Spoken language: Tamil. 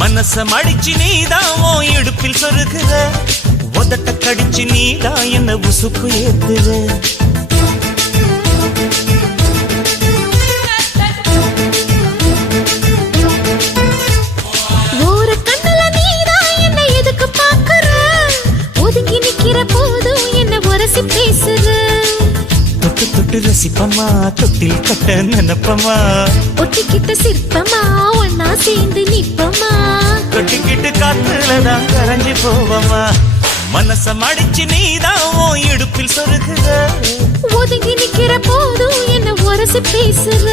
மனச மடிச்சு நீதான் உன் இடுப்பில் சொருகுற, உதட்ட கடிச்சு நீதான் என்ன உசுப்பு ஏத்துற. ஒரு கண்ணுல நீதான் என்ன எதுக்கு பாக்குற, ஒதுங்கி நிக்கிற போதும் என்ன உரசி பேசுற. தொட்டு தொட்டு ரசிப்பமா, தொட்டில் கட்ட நினைப்பமா, ஒட்டிக்கிட்ட சிற்பமா ஒன்னா சேர்ந்து நிப்பமா, தொட்டிக்கிட்டு காத்துலதான் கரைஞ்சு போவமா. மனச மடிச்சு நீதான் உன் இடுப்பில் சொருகுற, ஒதுங்கி நிக்கிற போதும் என்ன உரசி பேசுற.